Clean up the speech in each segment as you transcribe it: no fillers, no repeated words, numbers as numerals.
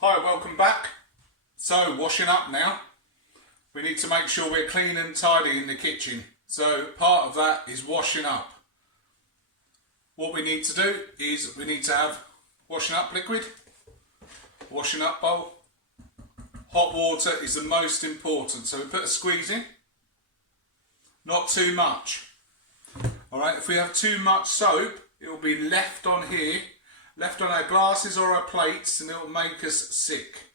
Hi, welcome back. So, washing up now. We need to make sure we're clean and tidy in the kitchen. So, part of that is washing up. What we need to do is we need to have washing up liquid, washing up bowl. Hot water is the most important. So we put a squeeze in, not too much. Alright, if we have too much soap, it will be left on here, left on our glasses or our plates, and it will make us sick.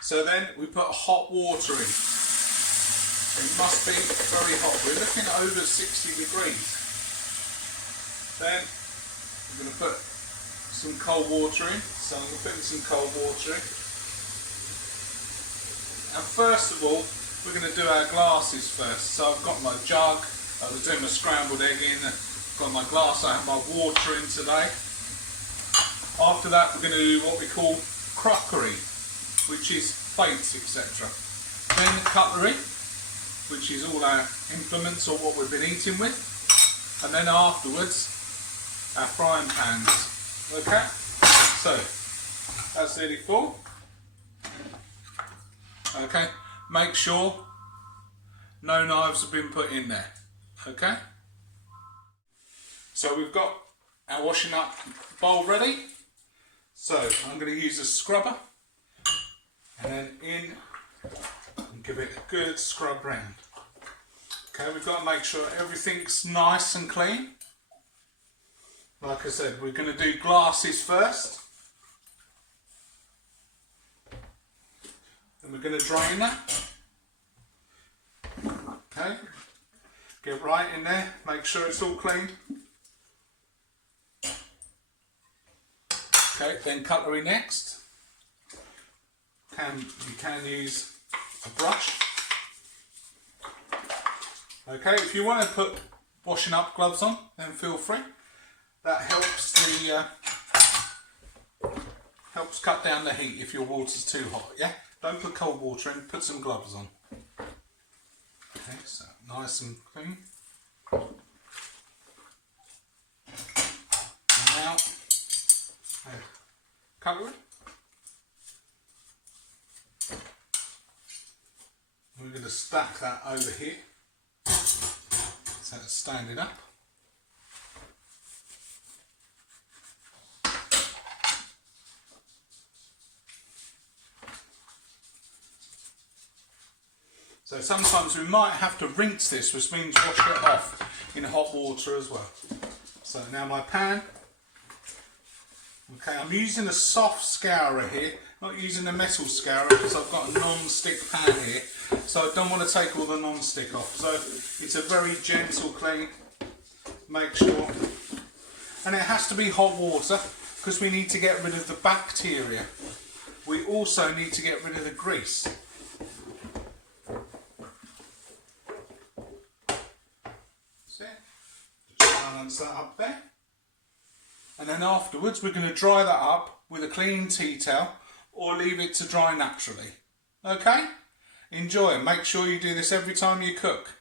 So then we put hot water in. It must be very hot. We're looking at over 60 degrees. Then we're going to put some cold water in. So I'm going to put some cold water in. And first of all, we're going to do our glasses first. So I've got my jug. I was doing my scrambled egg in. I've got my glass. I have my water in today. After that, we're going to do what we call crockery, which is plates, etc. Then the cutlery, which is all our implements or what we've been eating with. And then afterwards, our frying pans. Okay? So, that's nearly full. Okay? Make sure no knives have been put in there. Okay? So we've got our washing up bowl ready. So I'm going to use a scrubber and then in and give it a good scrub round. Okay, we've got to make sure everything's nice and clean. Like I said, we're going to do glasses first. Then we're going to drain that. Okay, get right in there, make sure it's all clean. Okay, then cutlery next. You can use a brush. Okay, if you want to put washing up gloves on, then feel free. That helps helps cut down the heat if your water's too hot. Yeah, don't put cold water in. Put some gloves on. Okay, so nice and clean. Now, cutlery. We're going to stack that over here. So it's standing up. So sometimes we might have to rinse this, which means wash it off in hot water as well. So now my pan. Okay, I'm using a soft scourer here, not using a metal scourer because I've got a non-stick pan here. So I don't want to take all the non-stick off. So it's a very gentle clean. Make sure. And it has to be hot water because we need to get rid of the bacteria. We also need to get rid of the grease. Balance that up there, and then afterwards we're going to dry that up with a clean tea towel or leave it to dry naturally. Okay, enjoy and make sure you do this every time you cook.